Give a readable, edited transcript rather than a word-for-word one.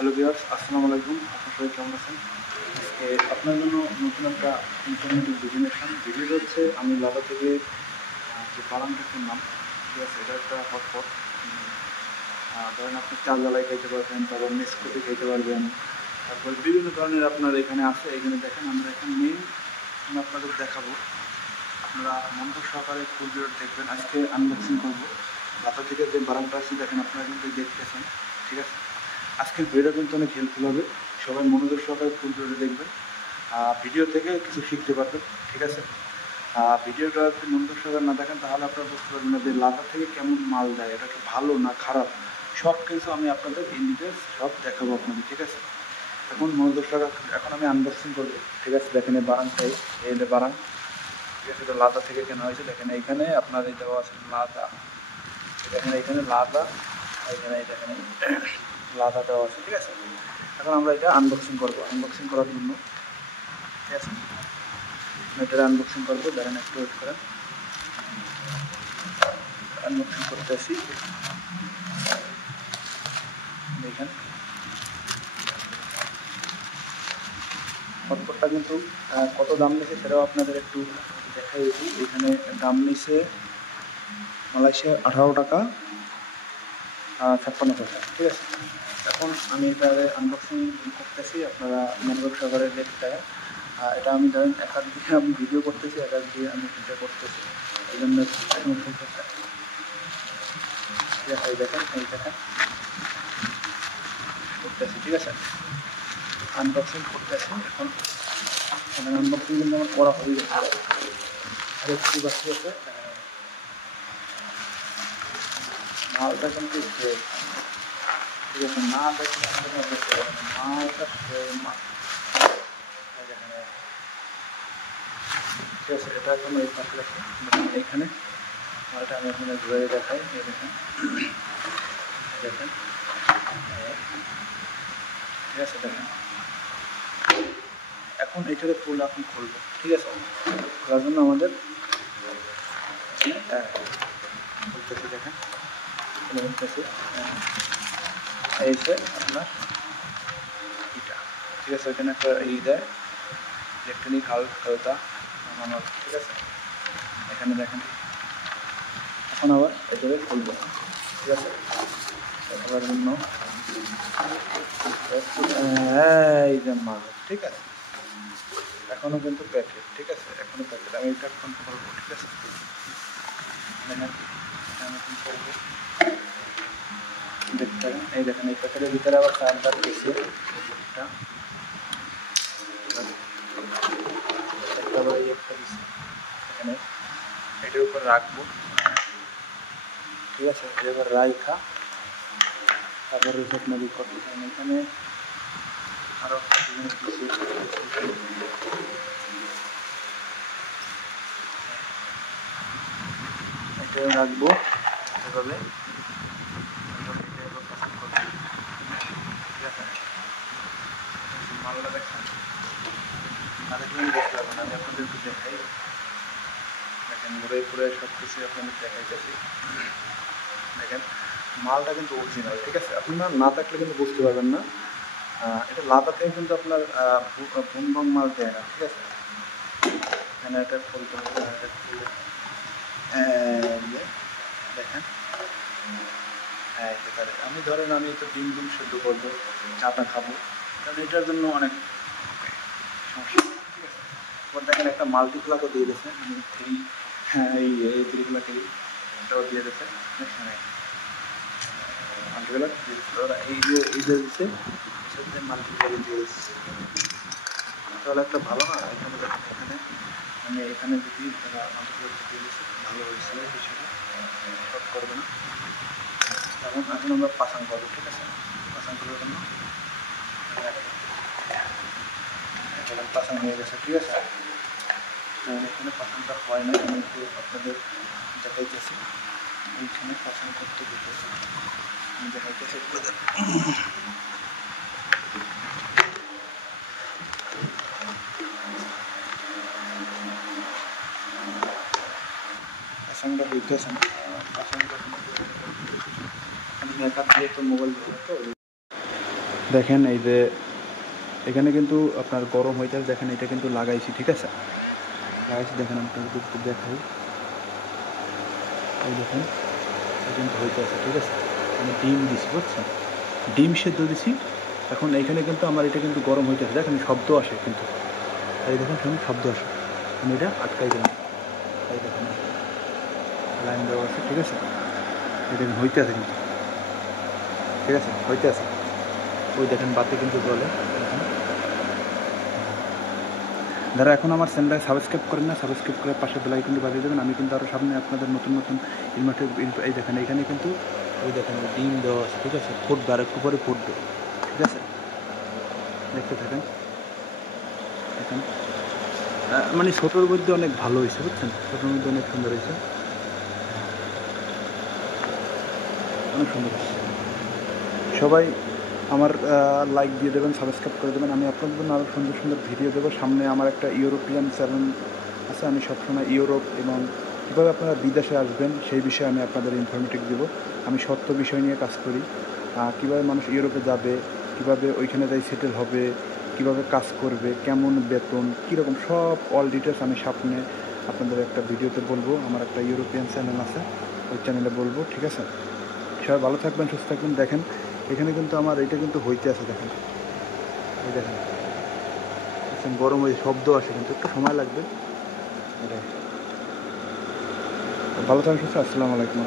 Hello viewers, আসসালামু আলাইকুম। আপনারা সবাই কেমন আছেন? আজকে আপনার জন্য নতুন একটা ইনফরমেটিভ ভিডিওটা হচ্ছে আমি লাদা থেকে যে বারান্দা কিনলাম, ঠিক আছে? এটা একটা হটপট। ধরেন আপনি চা জ্বালাই খাইতে পারবেন, তারপর নেসকেফে খাইতে পারবেন, তারপর বিভিন্ন ধরনের আপনার এখানে আছে। এখানে দেখেন, আমরা এখানে মেইন আমি আপনাদের দেখাবো। আপনারা মনোযোগ সহকারে ফুল ভিডিও দেখবেন। আজকে আনবক্সিং করবো লাদা থেকে যে বারান্দা আছে, দেখেন আপনারা কিন্তু দেখতেছেন, ঠিক আছে? আজকের ভিডিওটা কিন্তু অনেক হেল্পফুল হবে, সবাই মনোযোগ সহকারে ফুল ভিডিওটা দেখবেন। ভিডিও থেকে কিছু শিখতে পারবেন, ঠিক আছে? ভিডিওটা যদি মনোযোগ সহকারে না দেখেন তাহলে আপনারা বুঝতে পারবেন না যে লাদা থেকে কেমন মাল দেয়, এটা কি ভালো না খারাপ, সব কিছু আমি আপনাদের ইন ডিটেলস সব দেখাবো আপনাদের, ঠিক আছে? এখন মনোযোগ সহকারে এখন আমি আনবক্সিং করবো, ঠিক আছে? দেখেন এই বারানটাই, এই যে বারান, ঠিক আছে? এটা লাদা থেকে কেনা হয়েছে। দেখেন এইখানে আপনার এই দেওয়া আছে লাদা, দেখেন এইখানে লাদা, এইখানে দেখেন লাদা দেওয়া আছে, ঠিক আছে? এখন আমরা এটা আনবক্সিং করবো। আনবক্সিং করার জন্য, ঠিক আছে, এটা আনবক্সিং করবো। দেখেন একটু ওয়েট করেন, আনবক্সিং করতে আসি। দেখেন হটপটটা কিন্তু কত দাম নিয়েছে সেটাও আপনাদের একটু দেখাই দিই। এখানে দাম নিয়েছে মালয়েশিয়ার 18 টাকা 56 পয়সা, ঠিক আছে? এখন আমি এটা আনবক্সিং করতেছি, আপনারা মনোযোগ সহকারে দেখতে হয়। এটা আমি ধরেন একার দিকে আমি ভিডিও করতেছি, একার দিকে আমি এটা করতেছি, এই জন্য এই দেখেন করতেছি, ঠিক আছে? আনবক্সিং করতেছি এখন। আনবক্সিং কিন্তু আমার করা হয়ে গেছে। আর একটু বাকি আছে, মালটা কিন্তু ঠিক আছে না দেখলে মালটা ঠিক আছে। এটা এখন এই পাশে এইখানে মালটা আমি এখানে ঘুরে দেখাই। এই দেখেন দেখেন, ঠিক আছে? দেখেন এখন এইটারে ফুল এখন খুলবো, ঠিক আছে? করার জন্য আমাদের খুলতেছি, দেখেন খুলতেছি। এই যে আপনার এটা, ঠিক আছে? ওইখানে একটা দেয় ইলেকট্রনিক হালকা, ঠিক আছে? এখানে দেখেন এখন আবার এটাকে খুলবো, ঠিক আছে? খোলার জন্য এই যে মাল, ঠিক আছে? এখনো কিন্তু প্যাকেট, ঠিক আছে? এখনো প্যাকেট। আমি এটা এখন করবো, ঠিক আছে? দেখেন এখন করবো, দেখতে পারেন। এই দেখেন এই প্যাকেটের ভিতরে আবার চার্জার দিয়েছে, একটা আবার এই একটা দিচ্ছে। এখানে এটার উপর রাখবো, ঠিক আছে? এবার রাইখা তারপর রিসেট মেডিক করতে চান। এখানে আরও একটা জিনিস দিচ্ছি, এটা রাখবো এভাবে, ঠিক আছে? মালটা দেখেন না দেখলে আমি দেখতে পারবো না, আমি আপনাদের একটু দেখাই। দেখেন ঘুরে সব কিছু আপনাদের দেখাইতেছি। দেখেন মালটা কিন্তু অরিজিনাল, ঠিক আছে? আপনারা না থাকলে কিন্তু বুঝতে পারবেন না। এটা লাদাতে কিন্তু আপনার ভুমবং মাল দেয় না, ঠিক আছে? এখানে এটা খুলতে হবে, এটা খুলে দেখেন আমি ধরেন আমি তো ডিম সেদ্ধ করবো, চাটা খাবো, কারণ এটার জন্য অনেক সমস্যা, ঠিক আছে? এবার দেখেন একটা মাল্টিপ্লাকও দিয়ে দিয়েছে, মানে এই 3 প্লাক এটাও দিয়ে দিয়েছে, মাল্টিপ্লাক ওরা এই যে দিচ্ছে মাল্টিপ্লাক দিয়ে দিচ্ছে, তাহলে একটা ভালো না? এখানে দেখেন এখানে আমি এখানে যদি তারা মাল্টিপ্লাক দিয়ে দিচ্ছে ভালো হয়েছে, হিসেবে শর্ট করবে না। এখন আমরা পাসান করবো, ঠিক আছে? পাসান করার জন্য পাসান হয়ে গেছে, ঠিক আছে? এখানে পাসানটা হয় না, আমি একটু আপনাদের দেখাইতেছি। এইখানে পাসান করতে দিতে আমি দেখাইতেছি আপনাদের। পাসানটা হইতেছে না, পাসানটা আমি একা দিয়ে তো মোবাইল ধরে তো দেখেন এই যে এখানে কিন্তু আপনার গরম হইতে দেখেন এটা কিন্তু লাগাইছি, ঠিক আছে, লাগাইছি দেখেন আপনাকে একটু দেখাই। এই দেখেন এটা কিন্তু হইতে আছে, ঠিক আছে, আমি ডিম দিছি বুঝছেন, ডিম সেদ্ধ দিছি। এখন এইখানে কিন্তু আমার এটা কিন্তু গরম হইতে আছে, দেখেন শব্দ আসে কিন্তু, এই দেখেন শুনুন শব্দ আসে, আমি এটা আটকাই দিলাম। এই দেখেন লাইন দেওয়া আছে, ঠিক আছে, এই দেখেন হইতে আছে কিন্তু, ঠিক আছে, হইতে আছে। ওই দেখেন বাতি কিন্তু জ্বলে। যারা এখন আমার চ্যানেলটাকে সাবস্ক্রাইব করেন না, সাবস্ক্রাইব করে পাশে বেল আইকনটি বাজিয়ে দেবেন। আমি কিন্তু আরও সামনে আপনাদের নতুন নতুন ইনভার্টার, এই দেখেন এখানে কিন্তু ওই দেখেন ডিম দেওয়া আছে, ঠিক আছে, ফুটবে আর একটু পরে ফুটবে, ঠিক আছে, দেখতে থাকেন। দেখেন মানে ছোটোর মধ্যে অনেক ভালো হয়েছে বুঝছেন, ছোটোর মধ্যে অনেক সুন্দর হয়েছে, অনেক সুন্দর হয়েছে। সবাই আমার লাইক দিয়ে দেবেন, সাবস্ক্রাইব করে দেবেন। আমি আপনাদের জন্য আরও সুন্দর সুন্দর ভিডিও দেবো। সামনে আমার একটা ইউরোপিয়ান চ্যানেল আছে, আমি সবসময় ইউরোপ এবং কীভাবে আপনারা বিদেশে আসবেন সেই বিষয়ে আমি আপনাদের ইনফরমেটিভ দেবো। আমি সত্য বিষয় নিয়ে কাজ করি, কীভাবে মানুষ ইউরোপে যাবে, কীভাবে ওইখানে যাই সেটেল হবে, কীভাবে কাজ করবে, কেমন বেতন, কীরকম, সব অল ডিটেলস আমি সামনে আপনাদের একটা ভিডিওতে বলবো। আমার একটা ইউরোপিয়ান চ্যানেল আছে, ওই চ্যানেলে বলবো, ঠিক আছে। সবাই ভালো থাকবেন, সুস্থ থাকবেন। দেখেন এখানে কিন্তু আমার এটা কিন্তু হইতে আছে, দেখেন এই দেখেন গরম হয়ে শব্দ আসে কিন্তু একটু সময় লাগবে। ভালো থাকবেন, সুস্থ, আসসালামু আলাইকুম।